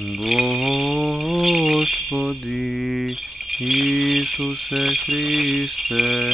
Господи Ісусе Христе,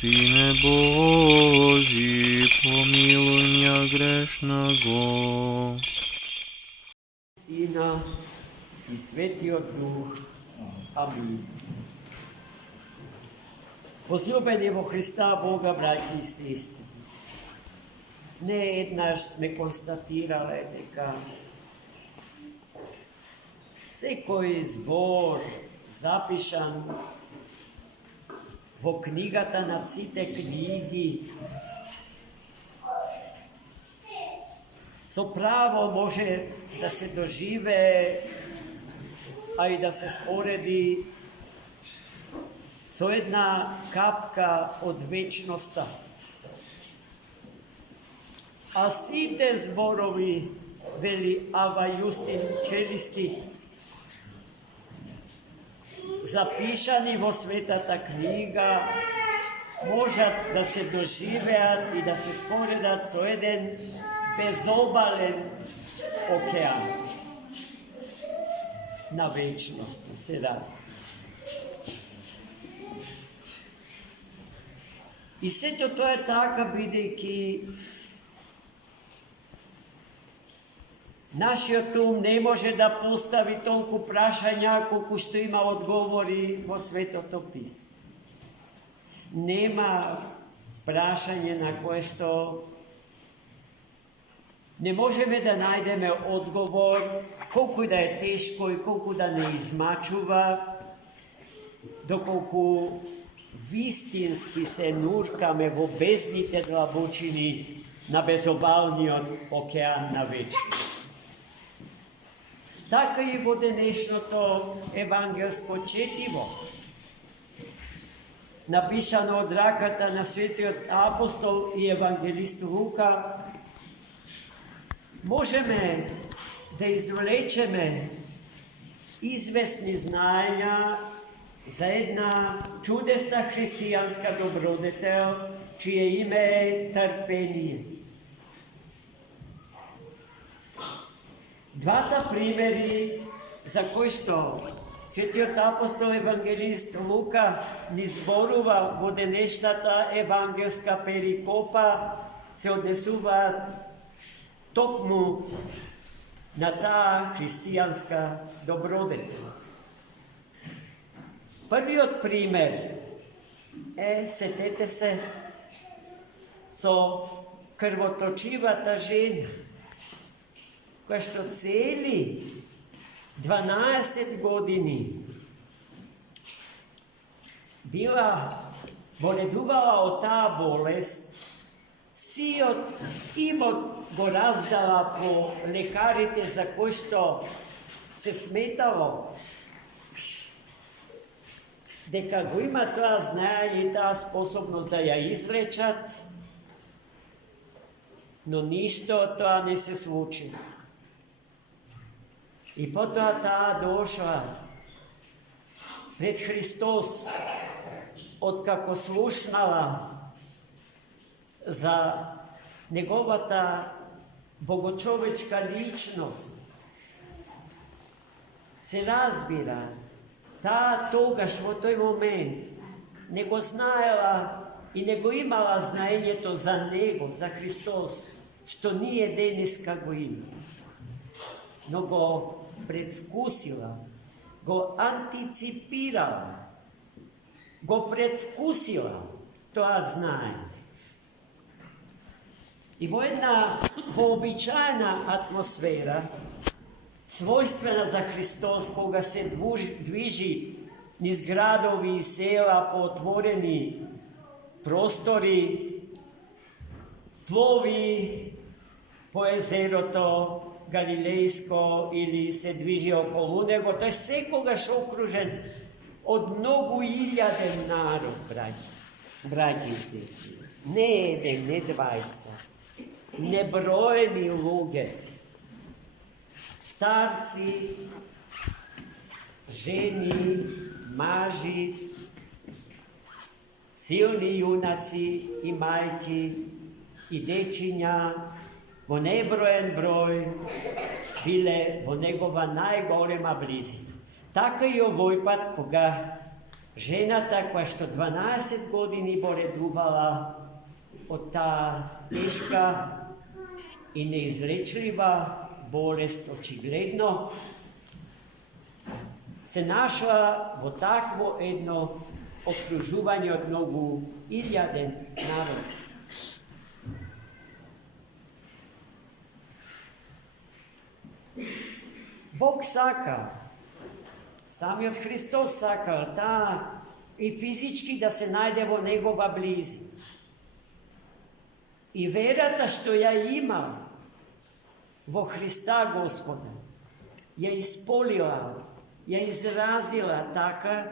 Сине Божий, помилуй меня грешного. Сина и Светлиот Дух. Амин. Возлюбени во Христа Бога, браќи и сестри, не еднаш сме констатирале дека секој збор запишан во книгата на сите книги со право може да се доживее, а и да се спореди со една капка од вечноста. А сите зборови, вели Ава Јустин Челиски, запишани во Светата книга, можат да се доживеат и да се споредат со еден безобален океан на вечност, се разлика. И сето тоа е така, бидејќи нашиот ум не може да постави толку прашања колку што има одговори во Светото Писмо. Нема прашање на кое што не можеме да најдеме одговор, колку да е тешко и колку да не измачува, доколку вистински се нуркаме во бездните длабочини на безобалниот океан на вечност. Така и во денешното евангелско четиво, напишано од раката на светиот апостол и евангелист Лука, можеме да извлечеме известни знаења за една чудесна христијанска добродетел, чие име е трпение. Двата примери за кои што светиот апостол евангелист Лука ни зборува во денешната евангелска перикопа се однесуваат токму на таа христијанска добродетел. Првиот пример е, сетете се, со крвоточивата жена, која што цели 12 години била боледувала од таа болест, сиот имот го раздала по лекарите за кои што се сметало дека го има тоа знаење и таа способност да ја излечат, но ништо од тоа не се случи. И потоа таа дошла пред Христос, откако слушнала за неговата богочовечка личност. Се разбира, таа тогаш во тој момент не го знаела и не го имала знаењето за него, за Христос, што ние денеска го имаме. Но го предвкусила, го антиципирала, го предвкусила тоа знаење. И во една вообичаена атмосфера, својствена за Христос, кога се движи низ градови и села по отворени простори, плови по езерото Галилејско или се движи околу него, тој секогаш окружен од многу илјаден народ, браќи и сестри. Не еден, не двајца, неброени луѓе, старци, жени, мажи, силни јунаци и мајки и дечиња, во неброен број, bile во негова најголема близина. Така и овој пат, кога жената која што 12 години боредувала од таа тешка и неизлечлива болест, очигледно се нашла во такво едно окружување од многу илјаден народ. Бог сака, самиот Христос сака таа и физички да се најде во негова близина. И верата што ја има во Христа Господа, ја исполила, ја изразила така,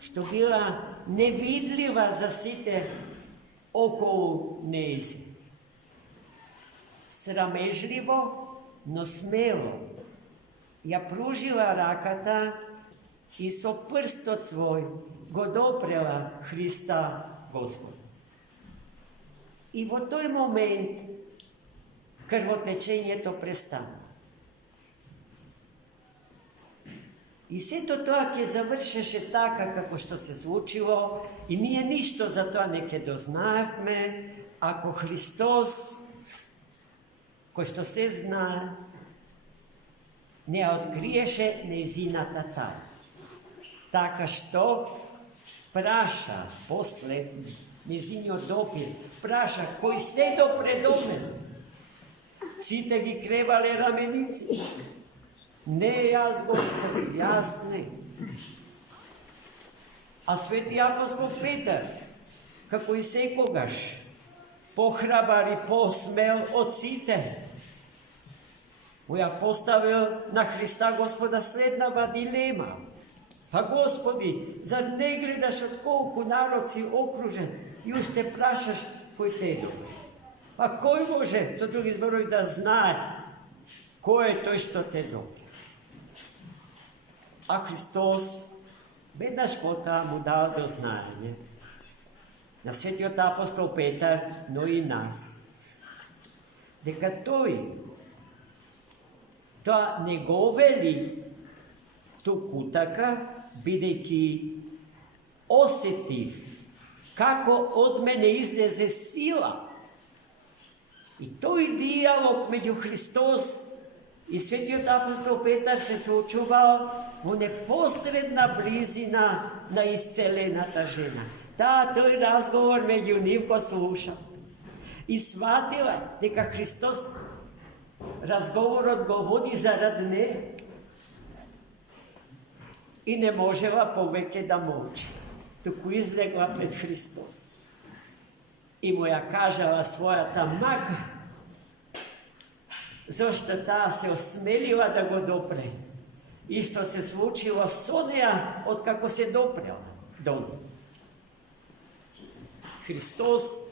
што била невидлива за сите околу нејзи. Срамежливо, но смело ја пружила раката и со прстот свој го допрела Христа Господа. И во тој момент крвотечењето престана. И сето тоа ќе завршеше така како што се случило и ние ништо за тоа не ќе дознаевме, ако Христос, кој што се знае, не откриеше нејзината тајна. Така што праша после нејзиниот допир, праша кој се допре до мене. Сите ги кревале раменици. Не јас, Господи, јас не. А свети апостол Петар, како и секогаш, похрабар и посмел од сите, му ја поставил на Христа Господа следнава дилема. Па Господи, зар не гледаш од колку народ си окружен и уште прашаш кој те е добар? Па кој може, со други зборови, да знае кој е тој што те добар? А Христос веднаш потоа му дал до знаење на светиот апостол Петар, но и нас, дека тој тоа не го вели туку така, бидејќи осетив како од мене излезе сила. И тој диалог меѓу Христос и светиот апостол Петар се случувал во непосредна близина на исцелената жена. Тој разговор меѓу нив го слушал и сватила дека Христос разговорот го води зарад неа и не можела повеќе да молчи. Туку излегла пред Христос и му ја кажала својата мака, зашто таа се осмелила да го допре и што се случило со неа откако се допрела до неа. Христос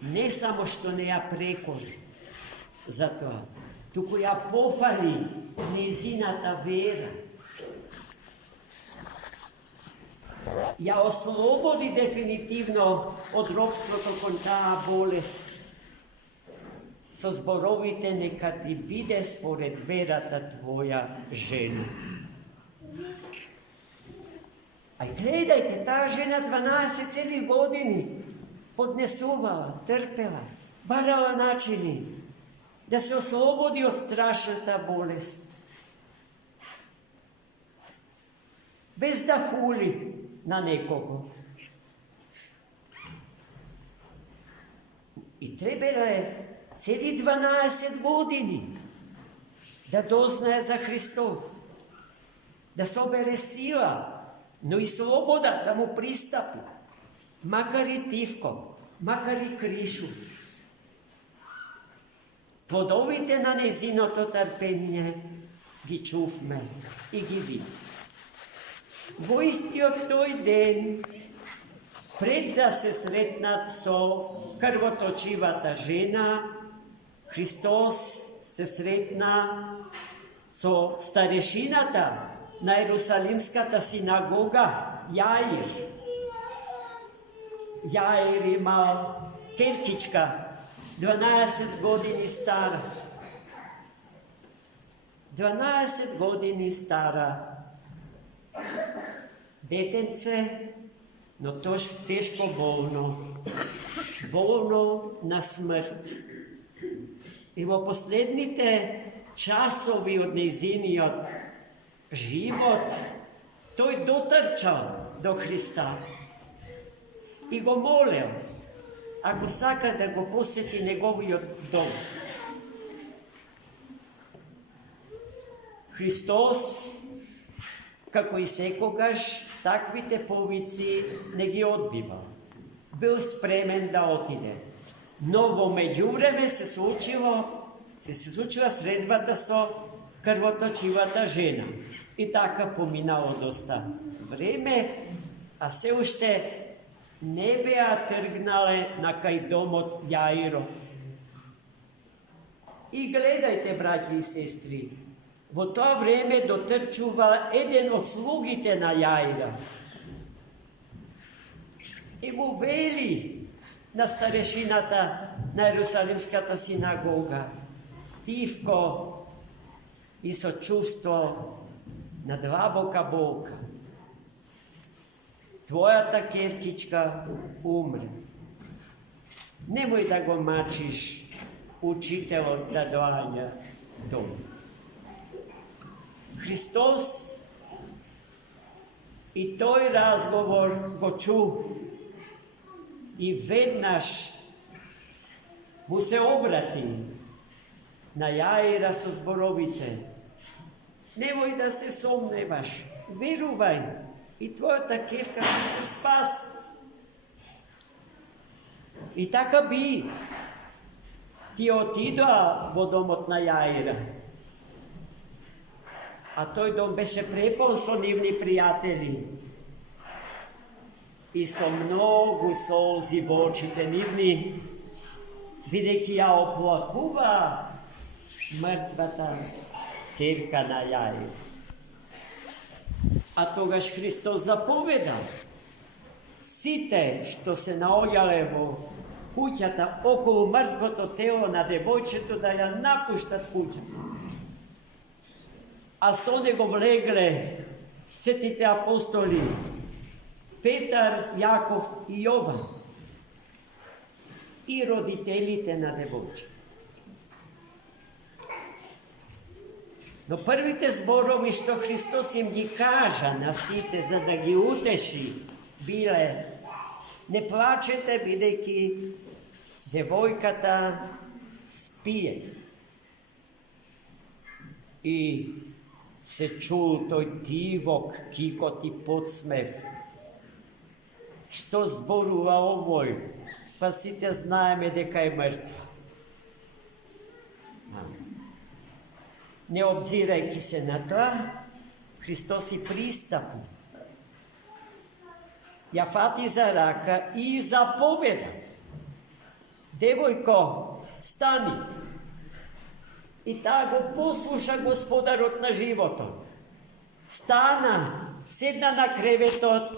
не само што не ја прекори за тоа, туку ја пофали нејзината вера. Ја ослободи дефинитивно од робството кон таа болест. Со зборовите нека ти биде според верата твоја жена. Ај гледајте, таа жена 12 цели години поднесувала, трпела, барала начини да се ослободи од страшната болест. Без да хули на некого. И требале цели 12 години да дознае за Христос, да собере сила, но и слобода да му пристапи, макар и тивко, макар и кришу. Плодовите на нејзиното трпење ги чувме и ги видиме. Во истиот тој ден, пред да се сретнат со крвоточивата жена, Христос се сретна со старешината на Ерусалимската синагога, Јаир. Јаир имал керкичка, 12 години стара. 12 godini stara detence, no to teško bolno na smrt. I v poslednite časovi od njeziniот život, той dotrčal do Христа и го молил, ако сака да го посети неговиот дом. Христос, како и секогаш, таквите повици не ги одбивал. Бил спремен да отиде. Но во меѓувреме се случила средбата со крвоточивата жена. И така поминало доста време, а се уште не беа тргнале на кај домот Јаиро. И гледајте, браќи и сестри, во тоа време дотрчува еден од слугите на Јаира и му вели на старешината на Ерусалимската синагога, тивко и со чувство на длабока болка: твојата керкичка умре. Немој да го мачиш учителот да доаѓа дом. Христос и тој разговор го чу и веднаш му се обрати на Јаира со зборовите: немој да се сомневаш, верувај, и твојата керка ќе се спаси. И така би, ти отидоа во домот на Јаира, а тој дом беше препон со нивни пријатели и со многу солзи во очите нивни, бидејќи ја оплакува мртвата керка на Јаир. А тогаш Христос заповеда сите што се наоѓале во куќата околу мртвото тело на девојчето да ја напуштат куќата. А со него влегле сетите апостоли Петар, Јаков и Јован и родителите на девојчето. Но првите зборови што Христос им ги кажа на сите за да ги утеши биле: не плачете, бидејќи девојката спие. И се чул тој тивок кикот и подсмех. Што зборува овој? Па сите знаеме дека е мртва. Не обзирајќи се на тоа, Христос и пристапи. Ја фати за рака и заповеда: девојко, стани. И таа го послуша Господарот на животот. Стана, седна на креветот,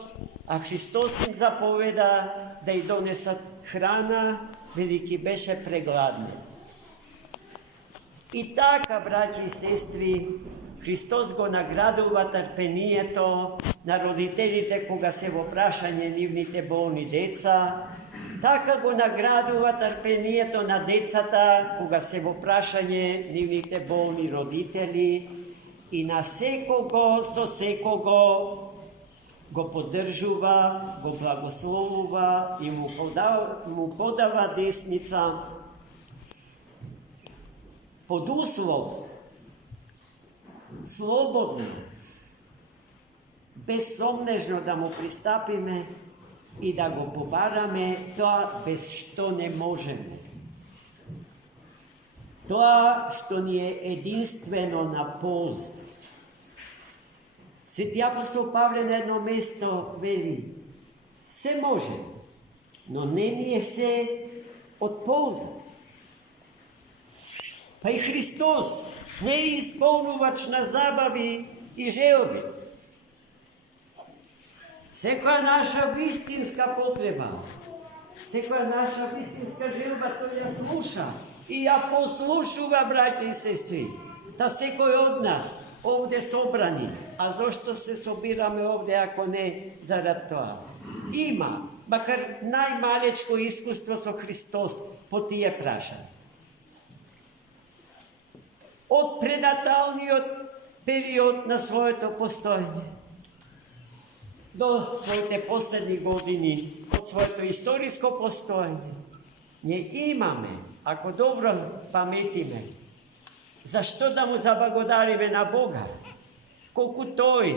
а Христос им заповеда да ја донесат храна, бидејќи беше прегладна. И така, браќи и сестри, Христос го наградува трпението на родителите кога се во прашање нивните болни деца, така го наградува трпението на децата кога се во прашање нивните болни родители, и на секого со секого го поддржува, го благословува и му подава десница под услов слободно, безсомнежно да му пристапиме и да го побараме тоа без што не можеме. Тоа што ни е единствено на полза. Свети апостол Павле на едно место вели: се може, но не ни е се од полза. Па и Христос не е исполнувач на забави и желби. Секоја наша вистинска потреба, секоја наша вистинска желба, тој ја слуша и ја послушува, браќа и сестри. da sekoj od nas ovde sobrani, a zašto se sobirame ovde ako ne zarad toga? Ima, makar najmalečko iskustvo со Христос по тие прашања. Од пренаталниот период на своето постојање до своите последни години, од своето историско постојање, ние имаме, ако добро паметиме, зашто да му заблагодариме на Бога, колку Тој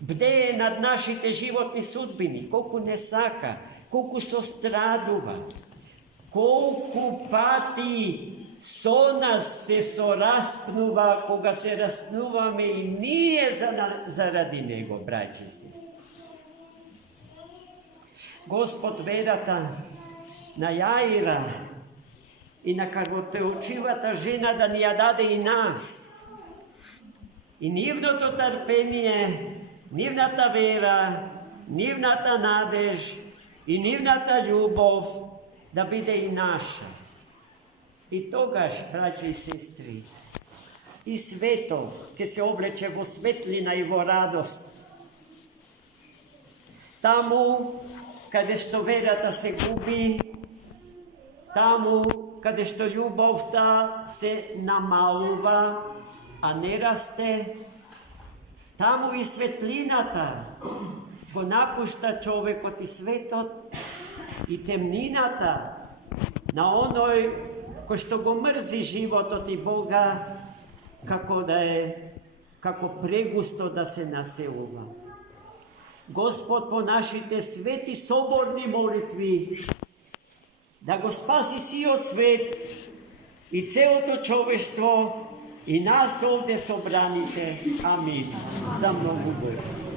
бдее над нашите животни судбини, колку не сака, колку сострадува, колку пати со нас се сораспнува, кога се распнуваме и ние заради Него, браќи и сестри. Господ верата на Јаира и на карботеучивата жена да ни ја даде и нас. И нивното трпение, нивната вера, нивната надеж и нивната љубов да биде и наша. И тогаш, браќи и сестри, и светот ќе се облече во светлина и во радост. Таму каде што верата се губи, таму каде што љубовта се намалува, а не расте, таму и светлината го напушта човекот и светот, и темнината на оној кој што го мрзи животот и Бога, како прегусто да се населува. Господ по нашите свети соборни молитви да го спаси сиот свет и целото човештво и нас овде собраните. Амин. За многу брзо.